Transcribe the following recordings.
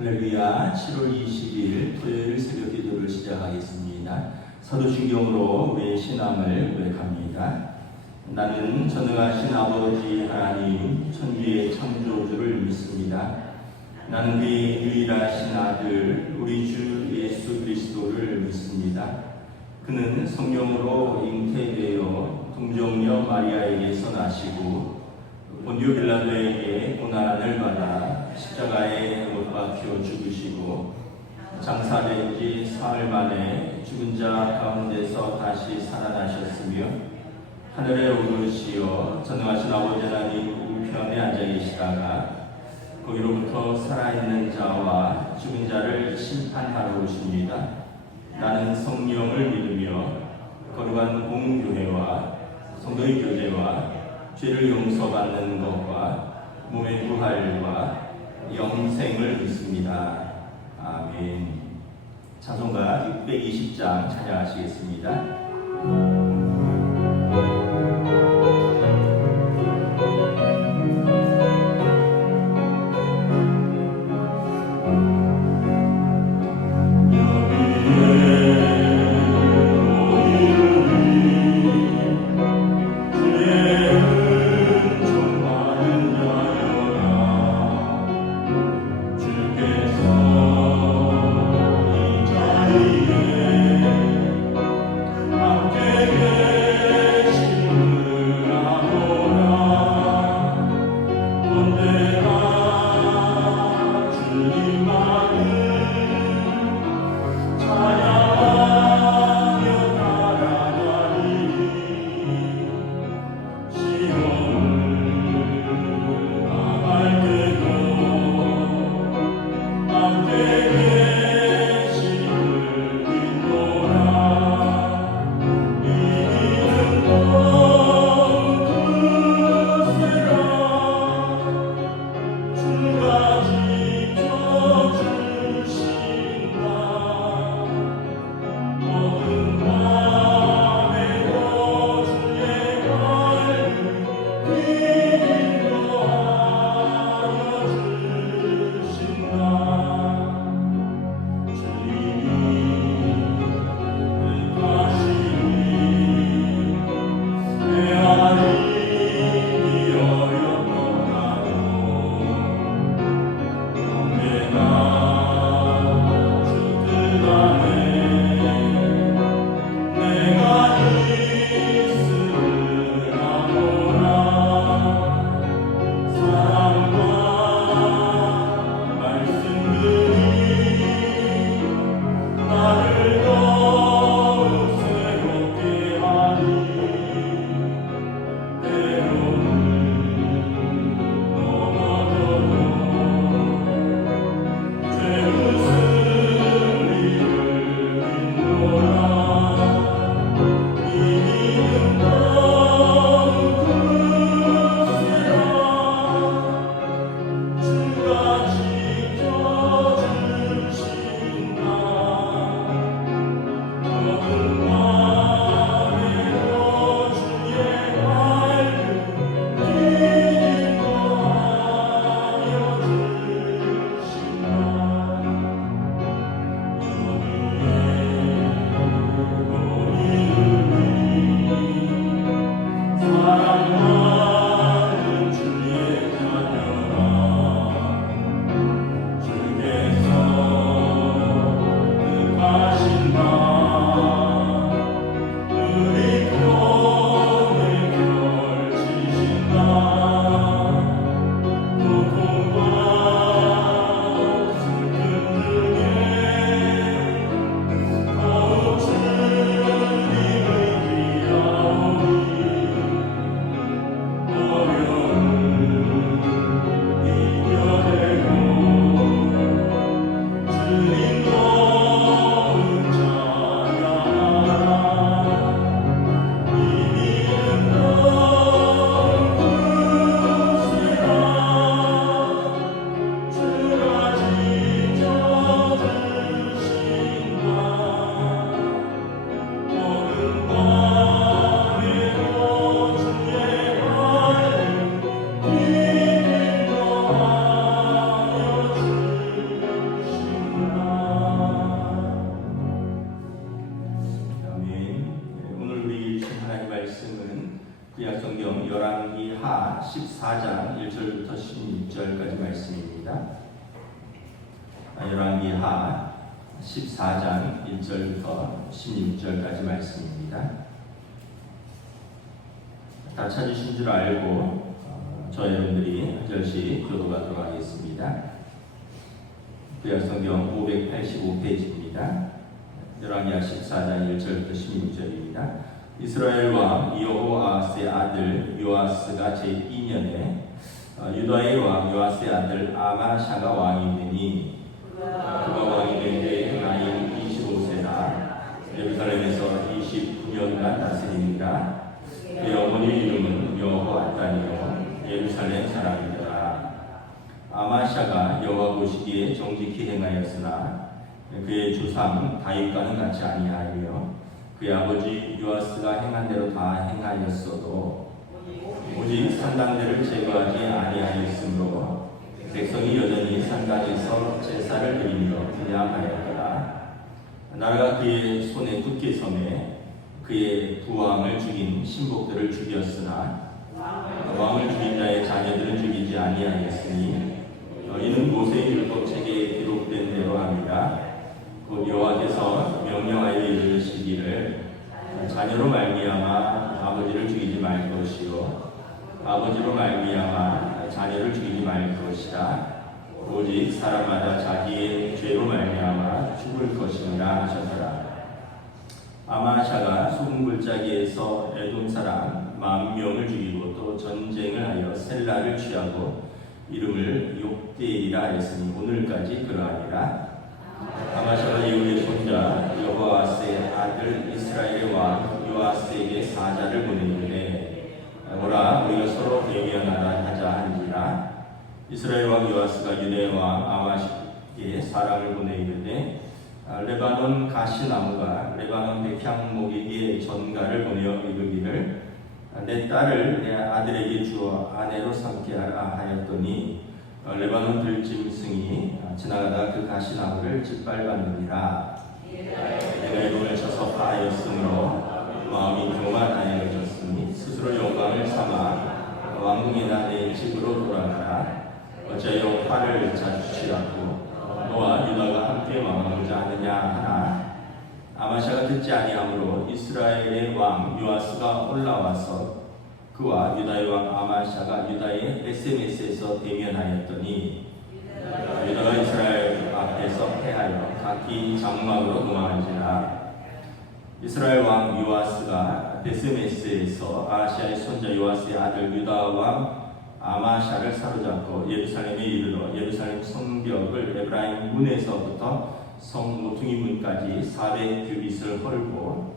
할렐루야. 7월 20일 토요일 새벽 기도를 시작하겠습니다. 사도신경으로 우리의 신앙을 고백합니다. 나는 전능하신 아버지 하나님 천지의 창조주를 믿습니다. 나는 그의 유일하신 아들 우리 주 예수 그리스도를 믿습니다. 그는 성령으로 잉태되어 동정녀 마리아에게서 나시고 본디오 빌라도에게 고난을 받아 십자가에 못 박혀 죽으시고 장사된 지 사흘 만에 죽은 자 가운데서 다시 살아나셨으며 하늘에 오르시어 전능하신 아버지 하나님 우편에 앉아 계시다가 거기로부터 살아있는 자와 죽은 자를 심판하러 오십니다. 나는 성령을 믿으며 거룩한 공교회와 성도의 교제와 죄를 용서받는 것과 몸의 부활과 영생을 믿습니다. 아멘. 찬송가 620장 찬양하시겠습니다. 사도행전하 14장 1절부터 16절까지 말씀입니다. 다 찾으신 줄 알고 저 여러분들이 한 절씩 교도하도록 하겠습니다. 구약성경 585페이지입니다. 열왕기하 14장 1절부터 16절입니다. 이스라엘 왕 여호아스의 아들 요아스가 제2년에 유다의 왕 요아스의 아들 아마샤가 왕이 되니 그가 왕이 된 데 나이는 25세나 예루살렘에서 29년간 다스립니다. 그의 어머니 이름은 여호아단이요 예루살렘 사람이더라. 아마샤가 여호와 보시기에 정직히 행하였으나 그의 조상 다윗과는 같이 아니하며 그의 아버지 요아스가 행한 대로 다 행하였어도 오직 산당들을 제거하지 아니하였으므로 백성이 여전히 산당에서 제사를 드리며 그냥하였더라. 나라가 그의 손에 굳게 섬에 그의 부왕을 죽인 신복들을 죽였으나 왕을 죽인 자의 자녀들은 죽이지 아니하였으니 이는 모세의 율법책에 기록된 대로 합니다. 곧 여호와께서 명령하여 이르시기를 자녀로 말미암아 아버지를 죽이지 말 것이요 아버지로 말미암아 자녀를 죽이지 말 것이라. 오직 사람마다 자기의 죄로 말미암아 죽을 것이니라 하셨더라. 아마샤가 소금 골짜기에서 에돔 사람 10,000명을 죽이고 또 전쟁을 하여 셀라를 취하고 이름을 욕대이라 하였으니 오늘까지 그러하니라. 아마샤가 예후의 손자 여호아스의 아들 이스라엘의 왕 요아스에게 사자를 보내는데 오라 우리가 서로 대면하라 하자 한지라. 이스라엘 왕 요아스가 유대 왕 아마샤에게 사람을 보내는데 레바논 가시나무가 레바논 백향목에게 전가를 보내어 이르기를 내 딸을 내 아들에게 주어 아내로 삼게 하라 하였더니 레바논 들짐승이 지나가다 그 가시나무를 짓밟았느니라. 내가 이름을 쳐서 파하였으므로 마음이 교만하여졌으니 스스로 영광을 삼아 왕궁이나 내 집으로 돌아가라. 어찌하여 화를 자주 취하고 너와 유다가 함께 망하고자 하느냐 하나. 아마샤가 듣지 아니하므로 이스라엘의 왕 요아스가 올라와서 그와 유다의 왕 아마샤가 유다의 SMS에서 대면하였더니 유다가 이스라엘 앞에서 패하여 각기 장막으로 도망한지라. 이스라엘 왕 요아스가 베스메스에서 아하시아의 손자 요아스의 아들 유다 왕 아마샤를 사로잡고 예루살렘에 이르러 예루살렘 성벽을 에브라임 문에서부터 성 모퉁이 문까지 400규빗을 헐고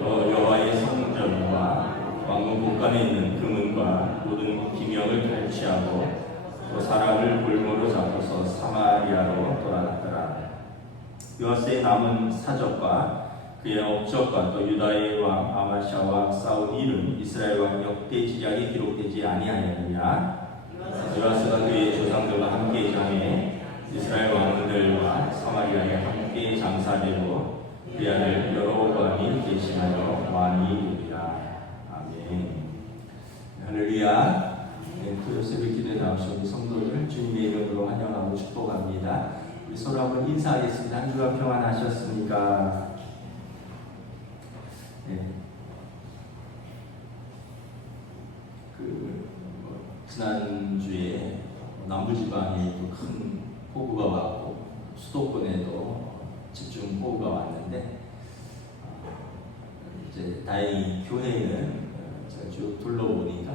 여호와의 성전과 왕궁 곳간에 있는 그 문과 모든 기명을 탈취하고 또 사람을 볼모로 잡고서 사마리아로 돌아갔더라. 요아스의 남은 사적과 그의 업적과 또 유다의 왕 아마샤와 싸운 일은 이스라엘 왕 역대 지략에 기록되지 아니하였느냐. 요아스가 그의 조상들과 함께 장해 이스라엘 왕들과 사마리아에 함께 장사되고 그의 아들 여로보암이 대신하여 왕이 되리라. 아멘. 할렐루야. 토요 새벽 기도에 나오신 우리 성도들 주님의 이름으로 환영하고 축복합니다. 우리 서로 한번 인사하겠습니다. 한 주간 평안하셨습니까? 네. 지난주에 남부지방에 큰 폭우가 왔고 수도권에도 집중 폭우가 왔는데 이제 다행히 교회는 제가 쭉 둘러보니까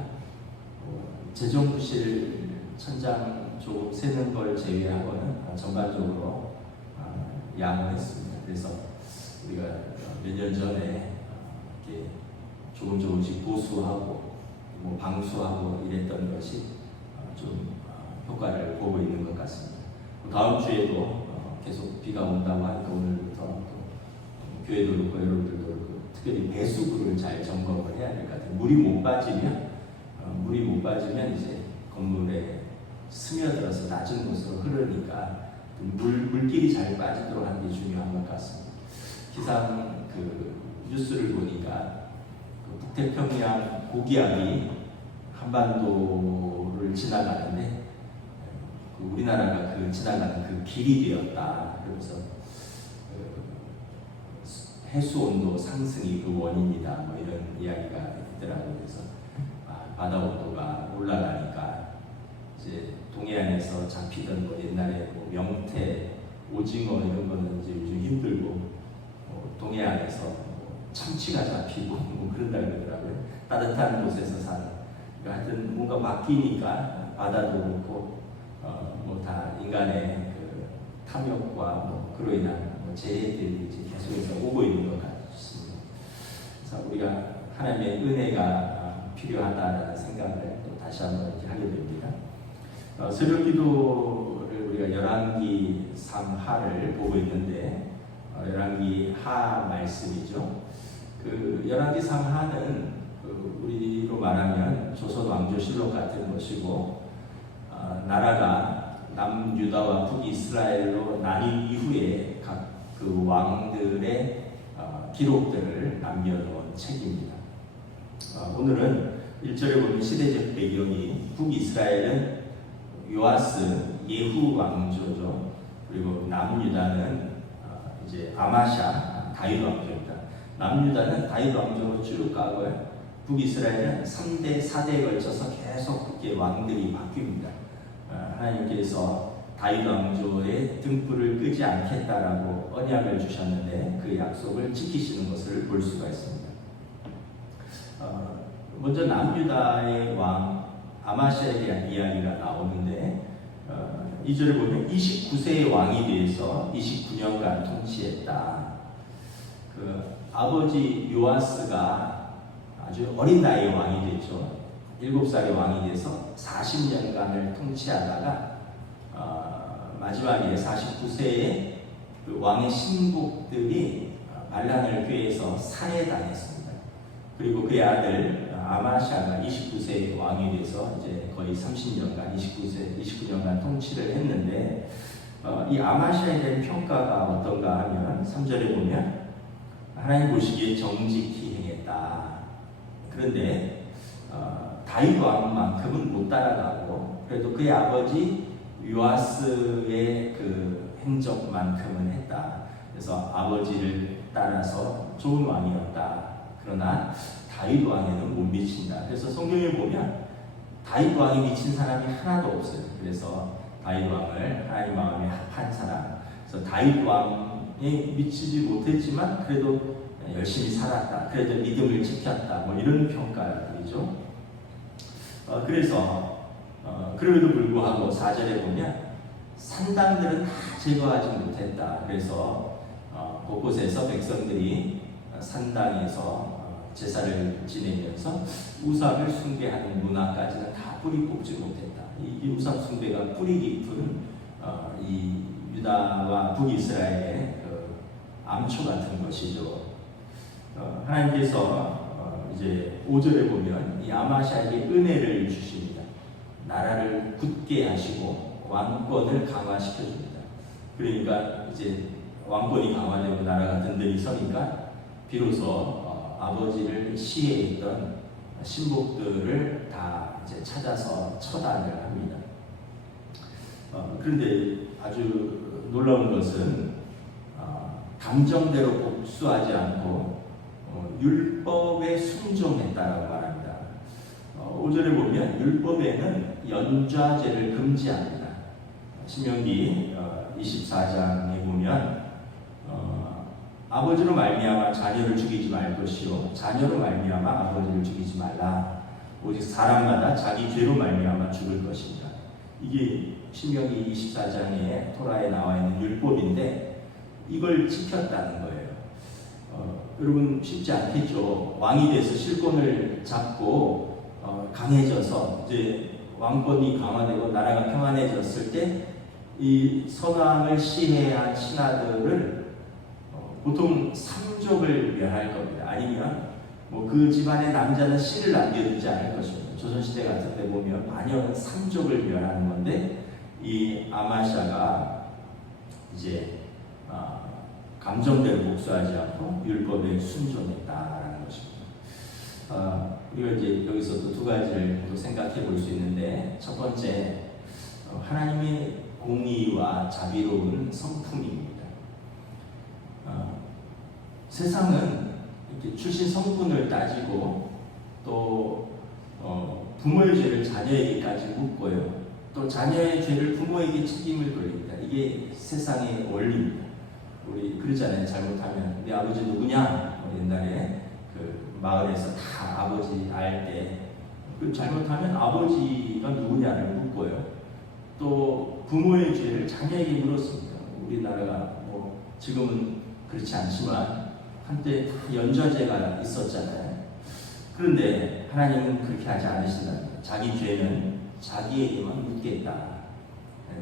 재정 부실 천장 조금 세는 걸 제외하고는 전반적으로 양호했습니다. 그래서 우리가 몇 년 전에 이렇게 조금씩 보수하고 방수하고 이랬던 것이 좀 효과를 보고 있는 것 같습니다. 다음 주에도 계속 비가 온다고 하니까 오늘부터 또 교회도 그렇고 여러분들도 그렇고 특별히 배수구를 잘 점검을 해야 될 것 같아요. 물이 못 빠지면 이제 건물에 스며들어서 낮은 곳으로 흐르니까 물길이 잘 빠지도록 하는 게 중요한 것 같습니다. 기상 뉴스를 보니까 북태평양 고기압이 한반도를 지나가는데 우리나라가 그 지나가는 그 길이 되었다. 그러면서 해수 온도 상승이 그 원인이다. 뭐 이런 이야기가 있더라고요. 그래서 바다 온도가 올라가니까 이제 동해안에서 잡히던 뭐 옛날에 뭐 명태, 오징어 이런 거는 이제 요즘 힘들고 동해안에서 뭐 참치가 잡히고 뭐 그런다 그러더라고요. 따뜻한 곳에서 사는. 그러니까 하여튼 뭔가 바뀌니까 바다도 그렇고 뭐 다 인간의 그 탐욕과 뭐 그로 인한 뭐 재해들이 이제 계속해서 오고 있는 것 같습니다. 그래서 우리가 하나님의 은혜가 필요하다라는 생각을 또 다시 한번 이렇게 하게 됩니다. 새벽 기도를 우리가 열왕기 3하를 보고 있는데 열왕기 하 말씀이죠. 그 열왕기 3하는 우리로 말하면 조선 왕조실록 같은 것이고 나라가 남유다와 북이스라엘로 나뉜 이후에 각 그 왕들의 기록들을 남겨놓은 책입니다. 오늘은 1절에 보면 시대적 배경이 북이스라엘은 요아스 예후 왕조죠. 그리고 남유다는 이제 아마샤 다윗 왕조입니다. 남유다는 다윗 왕조로 쭉 가고요. 북이스라엘은 3대, 4대에 걸쳐서 계속 그렇게 왕들이 바뀝니다. 하나님께서 다윗 왕조의 등불을 끄지 않겠다라고 언약을 주셨는데 그 약속을 지키시는 것을 볼 수가 있습니다. 먼저 남유다의 왕 아마샤에 대한 이야기가 나오는데 2절을 보면 29세의 왕이 되어서 29년간 통치했다. 그 아버지 요아스가 아주 어린 나이에 왕이 됐죠. 7살의 왕이 돼서 40년간을 통치하다가 마지막에 49세에 그 왕의 신복들이 반란을 꾀해서 살해당했습니다. 그리고 그의 아들 아마샤가 29세의 왕이 돼서 이제 거의 30년간 29년간 통치를 했는데 이 아마샤에 대한 평가가 어떤가 하면 3절에 보면 하나님 보시기에 정직히 행했다. 그런데 다윗 왕만큼은 못 따라가고 그래도 그의 아버지 요아스의 그 행적만큼은 했다. 그래서 아버지를 따라서 좋은 왕이었다. 그러나 다윗 왕에는 못 미친다. 그래서 성경에 보면 다윗 왕이 미친 사람이 하나도 없어요. 그래서 다윗 왕을 하나님 마음에 합한 사람. 그래서 다윗 왕에 미치지 못했지만 그래도 열심히 살았다. 그래도 믿음을 지켰다. 뭐 이런 평가들이죠. 그래서 그럼에도 불구하고 4절에 보면 산당들은 다 제거하지 못했다. 그래서 곳곳에서 백성들이 산당에서 제사를 지내면서 우상을 숭배하는 문화까지는 다 뿌리 뽑지 못했다. 이 우상 숭배가 뿌리 깊은 이 유다와 북이스라엘의 그 암초 같은 것이죠. 하나님께서 이제 5절에 보면 이 아마샤에게 은혜를 주십니다. 나라를 굳게 하시고 왕권을 강화시켜 줍니다. 그러니까 이제 왕권이 강화되고 나라가 든든히 서니까 비로소 아버지를 시해했던 신복들을 다 이제 찾아서 처단을 합니다. 그런데 아주 놀라운 것은 감정대로 복수하지 않고 율법에 순종했다라고 말합니다. 5절에 보면 율법에는 연좌제를 금지합니다. 신명기 24장에 보면 아버지로 말미암아 자녀를 죽이지 말 것이요 자녀로 말미암아 아버지를 죽이지 말라. 오직 사람마다 자기 죄로 말미암아 죽을 것입니다. 이게 신명기 24장에 토라에 나와 있는 율법인데 이걸 지켰다는 거예요. 여러분 쉽지 않겠죠. 왕이 돼서 실권을 잡고 강해져서 이제 왕권이 강화되고 나라가 평안해졌을 때 이 선왕을 시해한 신하들을 보통 삼족을 멸할 겁니다. 아니면 뭐 그 집안의 남자는 씨를 남겨두지 않을 것입니다. 조선시대 같은 데 보면 마녀는 삼족을 멸하는 건데 이 아마샤가 이제 감정대로 복수하지 않고 율법에 순종했다라는 것입니다. 우리가 이제 여기서 또 두 가지를 또 생각해 볼 수 있는데 첫 번째 하나님의 공의와 자비로운 성품입니다. 세상은 이렇게 출신 성분을 따지고 또 부모의 죄를 자녀에게까지 묻고요. 또 자녀의 죄를 부모에게 책임을 돌립니다. 이게 세상의 원리입니다. 우리 그러잖아요. 잘못하면 네 아버지 누구냐? 옛날에 그 마을에서 다 아버지 알 때 그 잘못하면 아버지가 누구냐를 묻고요. 또 부모의 죄를 자녀에게 물었습니다. 우리나라가 뭐 지금은 그렇지 않지만 한때 다 연좌제가 있었잖아요. 그런데 하나님은 그렇게 하지 않으신답니다. 자기 죄는 자기에게만 묻겠다.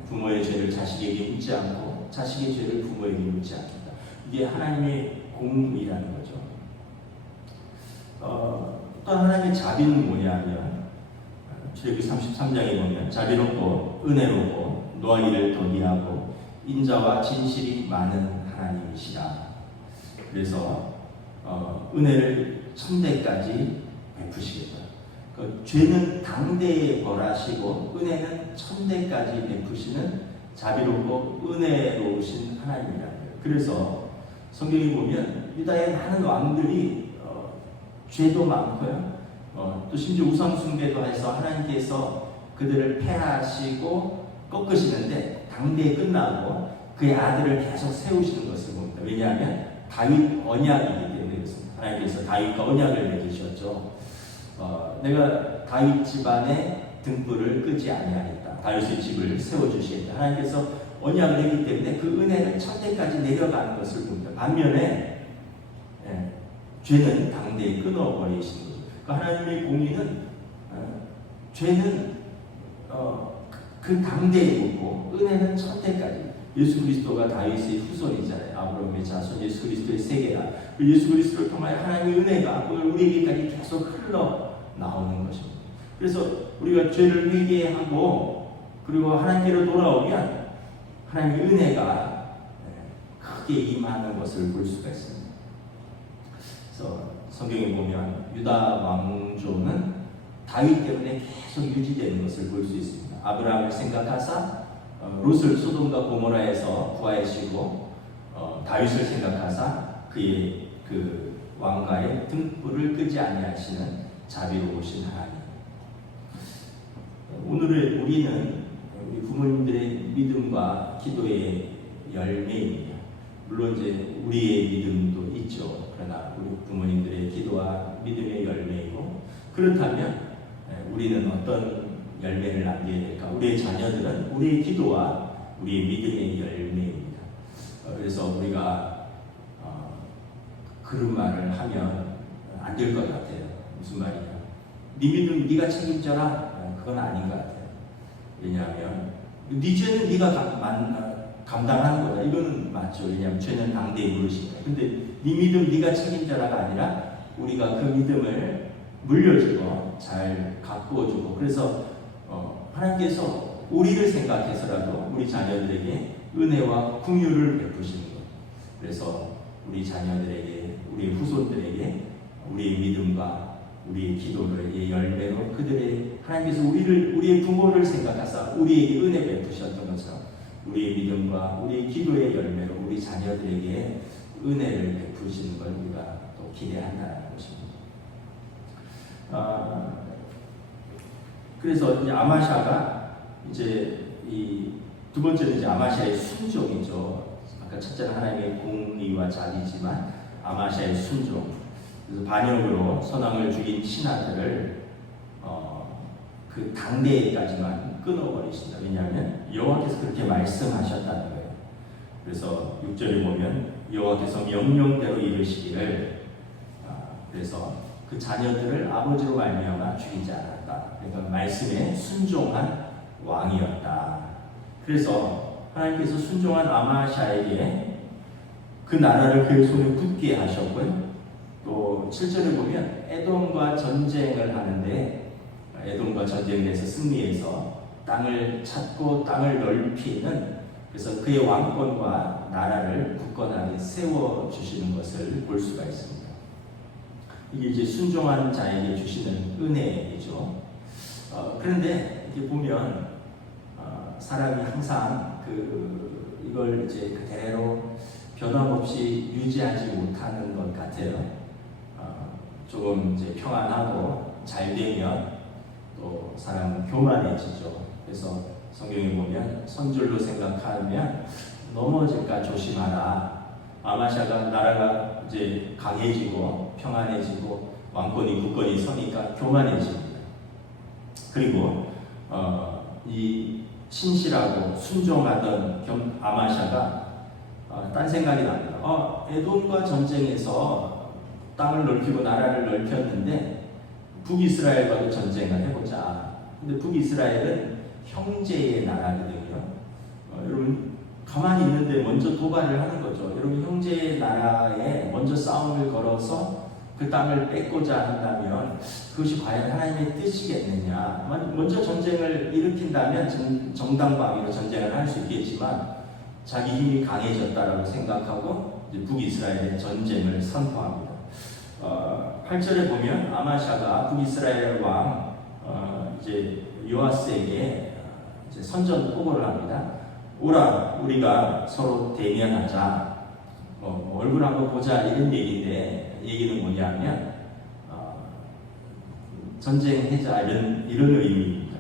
부모의 죄를 자식에게 묻지 않고 자식의 죄를 부모에게 묻지 않겠다. 이게 하나님의 공의라는 거죠. 또 하나님의 자비는 뭐냐면 출애굽기 33장에 보면 자비롭고 은혜롭고 노하기를 더디하고 인자와 진실이 많은 하나님이시라. 그래서 은혜를 천대까지 베푸시겠다. 죄는 당대에 벌하시고 은혜는 천대까지 베푸시는 자비롭고 은혜로우신 하나님이라. 그래서 성경에 보면 유다의 많은 왕들이 죄도 많고요. 또 심지어 우상숭배도 해서 하나님께서 그들을 패하시고 꺾으시는데 당대에 끝나고 그의 아들을 계속 세우시는 것을 봅니다. 왜냐하면 다윗 언약이기 때문에 그렇습니다. 하나님께서 다윗과 언약을 맺으셨죠. 내가 다윗 집안의 등불을 끄지 아니하겠다. 다윗의 집을 세워주시겠다. 하나님께서 언약을 했기 때문에 그 은혜는 천대까지 내려가는 것을 봅니다. 반면에 죄는 당대에 끊어버리시는 거죠. 그러니까 하나님의 공의는 죄는 그 당대에 묻고 은혜는 천대까지. 예수 그리스도가 다윗의 후손이잖아요. 아브라함의 자손 예수 그리스도의 세계라. 예수 그리스도를 통하여 하나님의 은혜가 오늘 우리에게까지 계속 흘러 나오는 것입니다. 그래서 우리가 죄를 회개하고 그리고 하나님께로 돌아오면 하나님의 은혜가 크게 임하는 것을 볼 수가 있습니다. 그래서 성경에 보면 유다 왕조는 다윗 때문에 계속 유지되는 것을 볼 수 있습니다. 아브라함을 생각하사 롯을 소돔과 고모라에서 구하시고 다윗을 생각하사 그의 그 왕가의 등불을 끄지 아니하시는 자비로우신 하나님. 오늘의 우리는 우리 부모님들의 믿음과 기도의 열매입니다. 물론 이제 우리의 믿음도 있죠. 그러나 우리 부모님들의 기도와 믿음의 열매이고, 그렇다면 우리는 어떤 열매를 남겨야 될까? 우리의 자녀들은 우리의 기도와 우리의 믿음의 열매입니다. 그래서 우리가 그런 말을 하면 안 될 것 같아요. 무슨 말이냐? 네 믿음 네가 책임져라. 그건 아닌 것 같아요. 왜냐하면 네 죄는 네가 감당하는 거다. 이거는 맞죠. 왜냐하면 죄는 당대에 물으시니까. 근데 네 믿음 네가 책임져라가 아니라 우리가 그 믿음을 물려주고 잘 가꾸어주고, 그래서 하나님께서 우리를 생각해서라도 우리 자녀들에게 은혜와 긍휼을 베푸시는 것. 그래서 우리 자녀들에게, 우리 후손들에게 우리의 믿음과 우리의 기도의 열매로 그들의 하나님께서 우리의 부모를 생각하사 우리에게 은혜 베푸셨던 것처럼 우리의 믿음과 우리의 기도의 열매로 우리 자녀들에게 은혜를 베푸시는 걸 우리가 또 기대한다는 것입니다. 그래서 이제 아마샤가 이제 이 두 번째는 이제 아마샤의 순종이죠. 아까 첫째는 하나님의 공의와 자비지만 아마샤의 순종. 그래서 반역으로 선왕을 죽인 신하들을 그 당대까지만 끊어버리신다. 왜냐하면 여호와께서 그렇게 말씀하셨다는 거예요. 그래서 6절에 보면 여호와께서 명령대로 이르시기를, 그래서 그 자녀들을 아버지로 말미암아 죽이지 않았다. 그러니까 말씀에 순종한 왕이었다. 그래서 하나님께서 순종한 아마샤에게 그 나라를 그의 손에 굳게 하셨고요. 또 7절에 보면 에돔과 전쟁을 하는데 에돔과 전쟁에서 승리해서 땅을 찾고 땅을 넓히는, 그래서 그의 왕권과 나라를 굳건하게 세워주시는 것을 볼 수가 있습니다. 이게 이제 순종한 자에게 주시는 은혜이죠. 그런데 이렇게 보면 사람이 항상 이걸 이제 그대로 변함없이 유지하지 못하는 것 같아요. 조금 이제 평안하고 잘 되면 또 사람은 교만해지죠. 그래서 성경에 보면 선줄로 생각하면 넘어질까 조심하라. 아마샤가 나라가 이제 강해지고 평안해지고 왕권이 굳건히 서니까 교만해집니다. 그리고 이 신실하고 순종하던 아마샤가 딴 생각이 납니다. 에돔과 전쟁에서 땅을 넓히고 나라를 넓혔는데 북이스라엘과도 전쟁을 해보자. 근데 북이스라엘은 형제의 나라거든요. 여러분 가만히 있는데 먼저 도발을 하는 거죠. 여러분 형제의 나라에 먼저 싸움을 걸어서 그 땅을 뺏고자 한다면 그것이 과연 하나님의 뜻이겠느냐. 먼저 전쟁을 일으킨다면 정당방위로 전쟁을 할 수 있겠지만 자기 힘이 강해졌다라고 생각하고 이제 북이스라엘의 전쟁을 선포합니다. 8절에 보면 아마샤가 북이스라엘 왕 이제 요아스에게 이제 선전 포고를 합니다. 오라, 우리가 서로 대면하자. 얼굴 한번 보자 이런 얘기인데 얘기는 뭐냐면 전쟁하자 이런 의미입니다.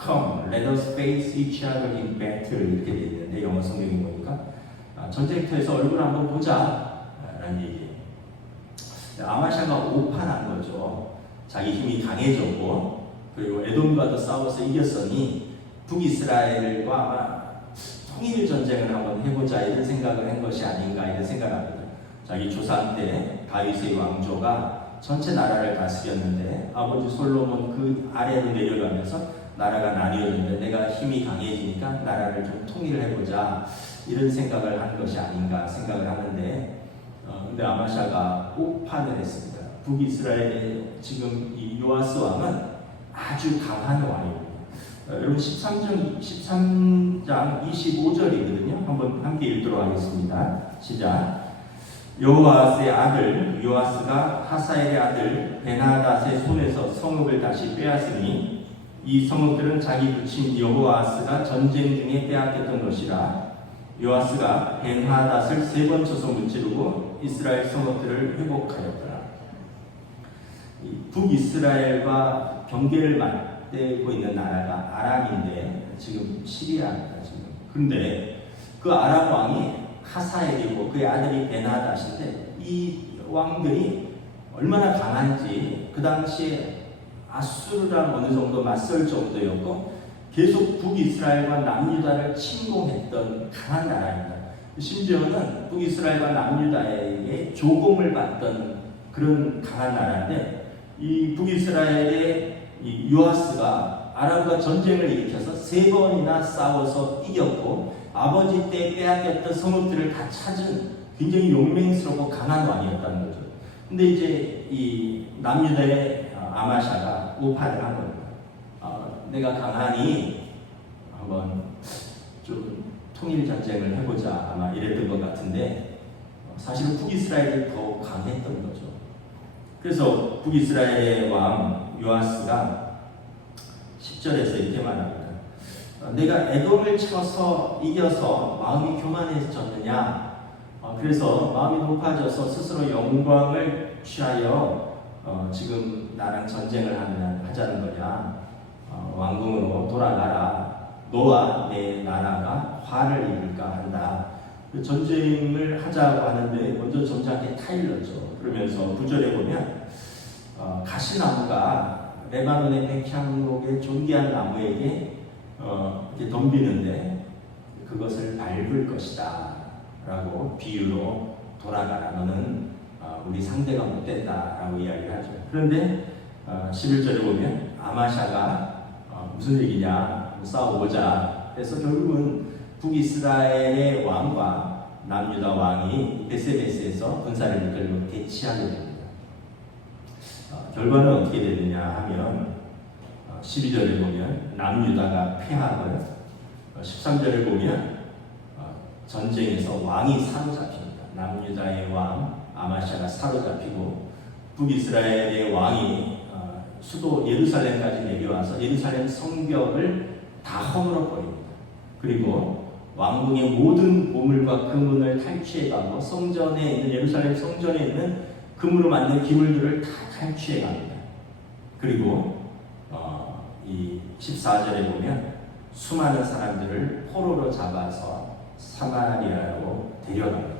Come, let us face each other in battle 이렇게 되어 있는데 영어 성경에 보니까 전쟁터에서 얼굴 한번 보자 라는 얘기예요. 아마샤가 오판한 거죠. 자기 힘이 강해졌고 그리고 에돔과도 싸워서 이겼으니 북이스라엘과 아마 통일 전쟁을 한번 해보자 이런 생각을 한 것이 아닌가 이런 생각합니다. 자기 조상 때 다윗의 왕조가 전체 나라를 다스렸는데 아버지 솔로몬 그 아래로 내려가면서 나라가 나뉘었는데 내가 힘이 강해지니까 나라를 좀 통일을 해보자 이런 생각을 한 것이 아닌가 생각을 하는데 근데 아마샤가 오판을 했습니다. 북이스라엘의 지금 이 요아스 왕은 아주 강한 왕입니다. 여러분 13장 25절이거든요. 한번 함께 읽도록 하겠습니다. 시작. 여호아스의 아들 요아스가 하사엘의 아들 베나닷의 손에서 성읍을 다시 빼앗으니 이 성읍들은 자기 부친 여호아스가 전쟁 중에 빼앗겼던 것이라. 요아스가 벤하닷을 3번 쳐서 무찌르고 이스라엘 성읍들을 회복하였더라. 북이스라엘과 경계를 맞대고 있는 나라가 아람인데 지금 시리아입니다. 지금. 근데 그 아람 왕이 하사엘이고 그의 아들이 베나닷인데 이 왕들이 얼마나 강한지 그 당시에 아수르랑 어느 정도 맞설 정도였고 계속 북이스라엘과 남유다를 침공했던 강한 나라입니다. 심지어는 북이스라엘과 남유다에게 조공을 받던 그런 강한 나라인데 이 북이스라엘의 이 요아스가 아람과 전쟁을 일으켜서 3번이나 싸워서 이겼고 아버지 때 빼앗겼던 성읍들을 다 찾은 굉장히 용맹스럽고 강한 왕이었다는 거죠. 근데 이제 이 남유다의 아마샤가 오판을 한 겁니다. 내가 강하니 한번 좀 통일 전쟁을 해보자 아마 이랬던 것 같은데 사실은 북이스라엘이 더 강했던 거죠. 그래서 북이스라엘의 왕 요아스가 10절에서 이렇게 말합니다. 내가 에돔을 쳐서 이겨서 마음이 교만해졌느냐? 그래서 마음이 높아져서 스스로 영광을 취하여 지금 나랑 전쟁을 하자는 거냐? 왕궁으로 돌아가라. 너와 내 나라가 화를 입을까 한다. 전쟁을 하자고 하는데 먼저 점잖게 타일렀죠. 그러면서 9절에 보면 가시나무가 레바논의 백향목의 존귀한 나무에게 이렇게 덤비는데 그것을 밟을 것이다 라고 비유로 돌아가라. 너는 우리 상대가 못된다 라고 이야기를 하죠. 그런데 11절에 보면 아마샤가 무슨 얘기냐 싸워보자. 그래서 결국은 북이스라엘의 왕과 남유다 왕이 베세메스에서 군사를 이끌고 대치하게 됩니다. 결과는 어떻게 되느냐 하면 12절에 보면 남유다가 패하고요. 13절에 보면 전쟁에서 왕이 사로잡힙니다. 남유다의 왕 아마샤가 사로잡히고 북이스라엘의 왕이 수도 예루살렘까지 내려와서 예루살렘 성벽을 다 허물어 버립니다. 그리고 왕궁의 모든 보물과 금은을 탈취해가고 성전에 있는 예루살렘 성전에 있는 금으로 만든 기물들을 다 탈취해갑니다. 그리고 이 14절에 보면 수많은 사람들을 포로로 잡아서 사마리아로 데려갑니다.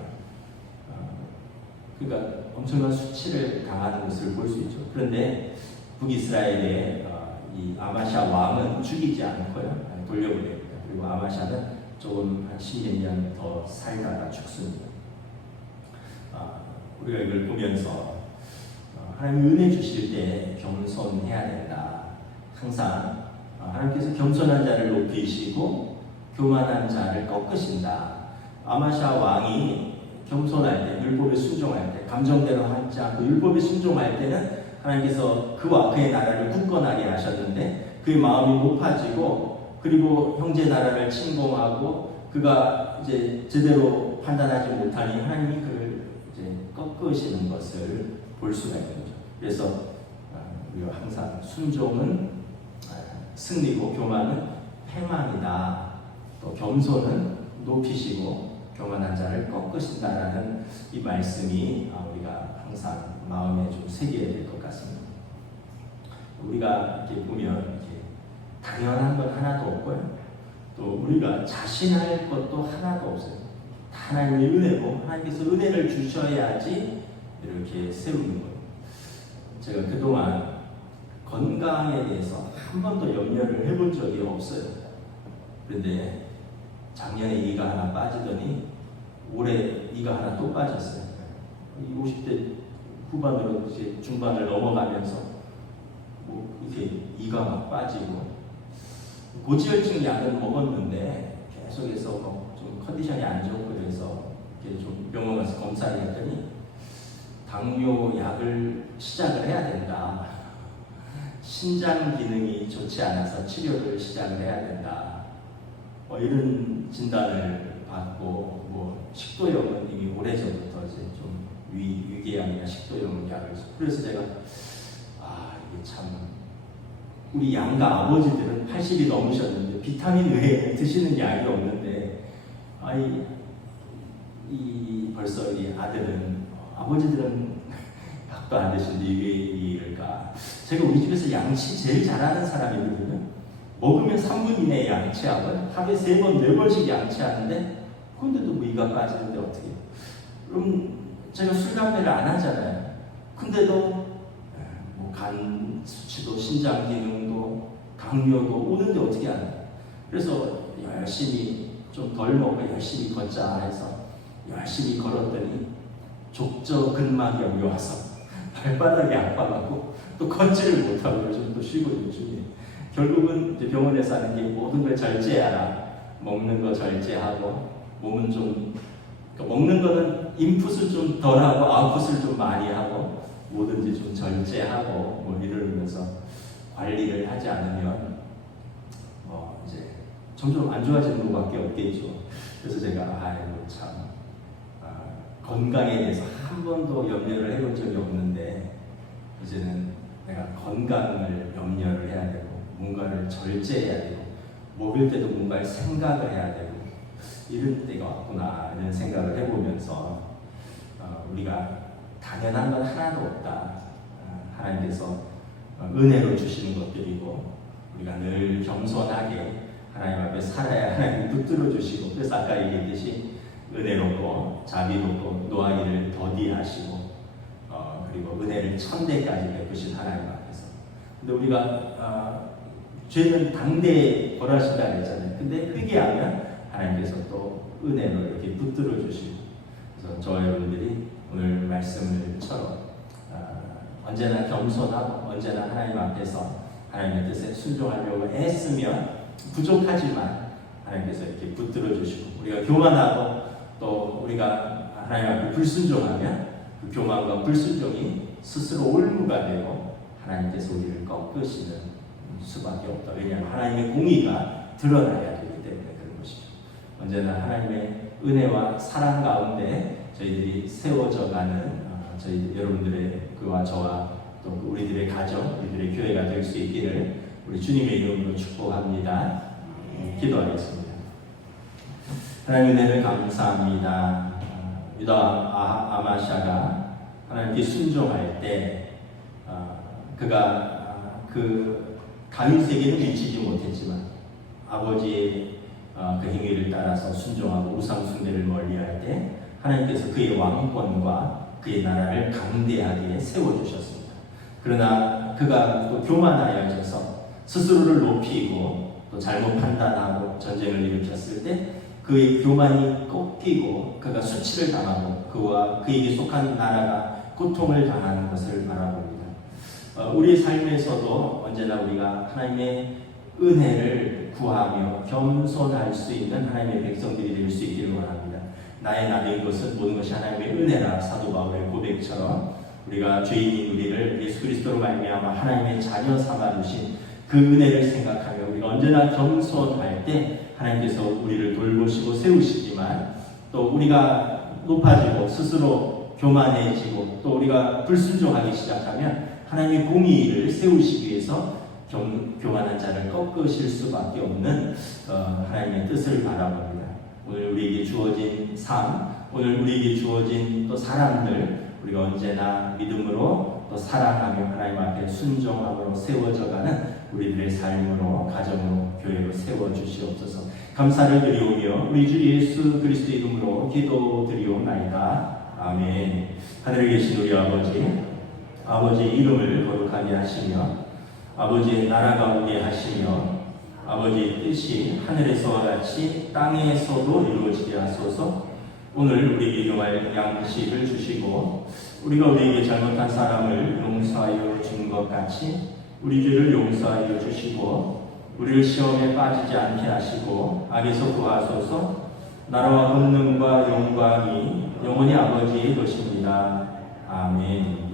그러니까 엄청난 수치를 당하는 것을 볼 수 있죠. 그런데 북이스라엘의 이 아마샤 왕은 죽이지 않고요, 돌려보냅니다. 그리고 아마샤는 조금 한 10몇 년 더 살다가 죽습니다. 우리가 이걸 보면서 하나님 은혜 주실 때 겸손해야 된다. 항상 하나님께서 겸손한 자를 높이시고 교만한 자를 꺾으신다. 아마샤 왕이 겸손할 때, 율법에 순종할 때, 감정대로 하지 않고 율법에 순종할 때는 하나님께서 그와 그의 나라를 굳건하게 하셨는데 그의 마음이 높아지고 그리고 형제 나라를 침공하고 그가 이제 제대로 판단하지 못하니 하나님이 그를 이제 꺾으시는 것을 볼 수가 있는 거죠. 그래서 우리가 항상 순종은 승리고 교만은 패망이다. 또 겸손은 높이시고 교만한 자를 꺾으신다라는 이 말씀이 우리가 항상 마음에 좀 새겨야 될 것 같습니다. 우리가 이렇게 보면 이렇게 당연한 건 하나도 없고요. 또 우리가 자신할 것도 하나도 없어요. 다 하나님의 은혜고 하나님께서 은혜를 주셔야지 이렇게 세우는 거예요. 제가 그동안 건강에 대해서 한 번도 염려를 해본 적이 없어요. 그런데 작년에 이가 하나 빠지더니 올해 이가 하나 또 빠졌어요. 50대 후반으로 이제 중반을 넘어가면서 뭐 이렇게 이가 막 빠지고 고지혈증 약을 먹었는데 계속해서 뭐 좀 컨디션이 안 좋고 그래서 이렇게 좀 병원 가서 검사를 했더니 당뇨 약을 시작을 해야 된다. 신장 기능이 좋지 않아서 치료를 시작을 해야 된다. 뭐 이런 진단을 받고 뭐 식도염은 이미 오래전부터 이제 좀 위궤양이나 식도염 약을 그래서 제가 이게 참 우리 양가 아버지들은 80이 넘으셨는데 비타민 외에 드시는 약이 없는데 벌써 이 아들은 아버지들은 약도 안 드시는데 이게 이럴까? 제가 우리 집에서 양치 제일 잘하는 사람이거든요. 먹으면 3분 이내에 양치하고 하루에 3번, 4번씩 양치하는데 그런데도 뭐 이가 빠지는데 어떻게? 그럼 제가 술, 담배를 안 하잖아요. 근데도 뭐 간 수치도 신장 기능도 당뇨도 오는데 어떻게 하나요? 그래서 열심히 좀 덜 먹고 열심히 걷자 해서 열심히 걸었더니 족저근막염이 와서 발바닥이 아파가고 또 걷지를 못하고 요즘 또 쉬고 있는 중이에요. 결국은 이제 병원에서 하는 게 모든 걸 절제하라. 먹는 거 절제하고 몸은 좀 먹는 거는 인풋을 좀 덜하고 아웃풋을 좀 많이 하고 뭐든지 좀 절제하고 뭐 이러면서 관리를 하지 않으면 이제 점점 안 좋아지는 것밖에 없겠죠. 그래서 제가 참 건강에 대해서 한 번도 염려를 해본 적이 없는데 이제는 내가 건강을 염려를 해야 되고 뭔가를 절제해야 되고 먹을 때도 뭔가를 생각을 해야 되고 이럴 때가 왔구나 이런 생각을 해보면서 우리가 당연한 건 하나도 없다. 하나님께서 은혜로 주시는 것들이고 우리가 늘 겸손하게 하나님 앞에 살아야 하나님 붙들어 주시고 그래서 아까 얘기했듯이 은혜롭고 자비롭고 노하기를 더디하시고 그리고 은혜를 천대까지 베푸신 하나님 앞에서 근데 우리가 죄는 당대에 벌하신다 그랬잖아요. 근데 회개하면 하나님께서 또 은혜로 이렇게 붙들어 주시고 그래서 저와 여러분들이 오늘 말씀을처럼 언제나 겸손하고 언제나 하나님 앞에서 하나님의 뜻에 순종하려고 애쓰면 부족하지만 하나님께서 이렇게 붙들어 주시고 우리가 교만하고 또 우리가 하나님 앞에 불순종하면 그 교만과 불순종이 스스로 올무가 되고 하나님께서 우리를 꺾으시는 수밖에 없다. 왜냐하면 하나님의 공의가 드러나야 되기 때문에 그런 것이죠. 언제나 하나님의 은혜와 사랑 가운데 저희들이 세워져가는 저희 여러분들의 그와 저와 또 우리들의 가정, 우리들의 교회가 될 수 있기를 우리 주님의 이름으로 축복합니다. 기도하겠습니다. 하나님 은혜를 감사합니다. 유다 아마샤가 하나님께 순종할 때 그가 그 다윗에게는 미치지 못했지만 아버지의 그 행위를 따라서 순종하고 우상 숭배를 멀리할 때 하나님께서 그의 왕권과 그의 나라를 강대하게 세워주셨습니다. 그러나 그가 또 교만하여져서 스스로를 높이고 또 잘못 판단하고 전쟁을 일으켰을 때 그의 교만이 꺾이고 그가 수치를 당하고 그와 그에게 속한 나라가 고통을 당하는 것을 바라봅니다. 우리의 삶에서도 언제나 우리가 하나님의 은혜를 구하며 겸손할 수 있는 하나님의 백성들이 될 수 있기를 원합니다. 나의 남은 것은 모든 것이 하나님의 은혜라 사도 바울의 고백처럼 우리가 죄인인 우리를 예수 그리스도로 말미암아 하나님의 자녀 삼아 주신 그 은혜를 생각하며 우리가 언제나 겸손할 때 하나님께서 우리를 돌보시고 세우시지만 또 우리가 높아지고 스스로 교만해지고 또 우리가 불순종하기 시작하면 하나님의 공의를 세우시기 위해서 교만한 자를 꺾으실 수밖에 없는 하나님의 뜻을 바라봅니다. 오늘 우리에게 주어진 삶, 오늘 우리에게 주어진 또 사람들 우리가 언제나 믿음으로 또 사랑하며 하나님 앞에 순종함으로 세워져가는 우리들의 삶으로 가정으로 교회로 세워주시옵소서. 감사를 드리오며 우리 주 예수 그리스도의 이름으로 기도드리옵나이다. 아멘. 하늘에 계신 우리 아버지의 이름을 거룩하게 하시며 아버지의 나라가 오게 하시며 아버지의 뜻이 하늘에서와 같이 땅에서도 이루어지게 하소서. 오늘 우리에게 용할 양식을 주시고 우리가 우리에게 잘못한 사람을 용서하여 준 것 같이 우리 죄를 용서하여 주시고 우리를 시험에 빠지지 않게 하시고 악에서 구하소서. 나라와 권능과 영광이 영원히 아버지의 것입니다. 아멘.